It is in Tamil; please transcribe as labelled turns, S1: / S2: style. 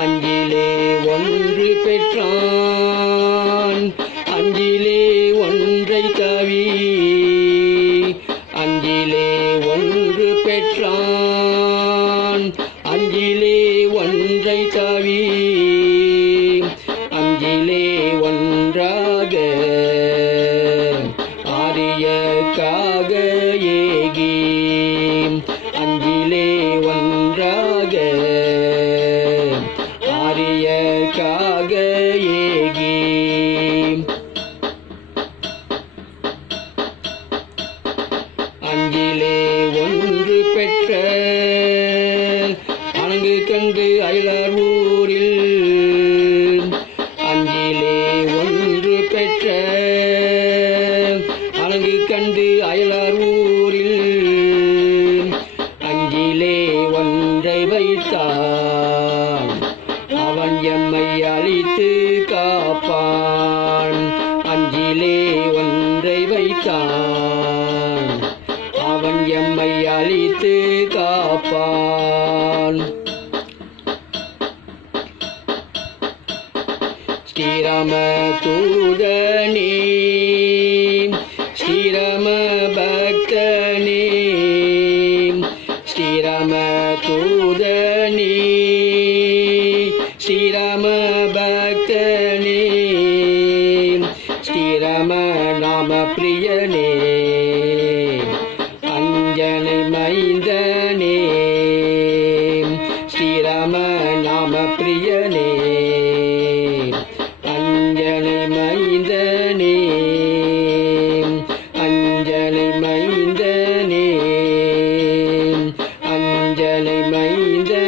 S1: அஞ்சிலே ஒன்று பெற்றான். அஞ்சிலே ஒன்றை தவி அஞ்சிலே ஒன்று பெற்றான். அஞ்சிலே ஒன்றை தவி அஞ்சிலே ஒன்றாக ஆரியக்காக ஏகி அஞ்சிலே ஒன்று பெற்ற அணங்கு கண்டு அயலார் ஊரில். அஞ்சிலே ஒன்று பெற்ற அணங்கு கண்டு அயலார் ஊரில். அஞ்சிலே ஒன்றை வைத்தான். அவன் எம்மை அழித்து காப்பான். அஞ்சிலே ஒன்றை வைத்தான். எம்மை அழித்து காப்பான். ஸ்ரீராம தூதனே ஸ்ரீராம பக்தனே ஸ்ரீராம தூதனே ஸ்ரீராம பக்தனே ஸ்ரீராம நாம பிரியனே. மகனே அஞ்சலி மைந்தனே அஞ்சலி மைந்தனே அஞ்சலி மைந்தனே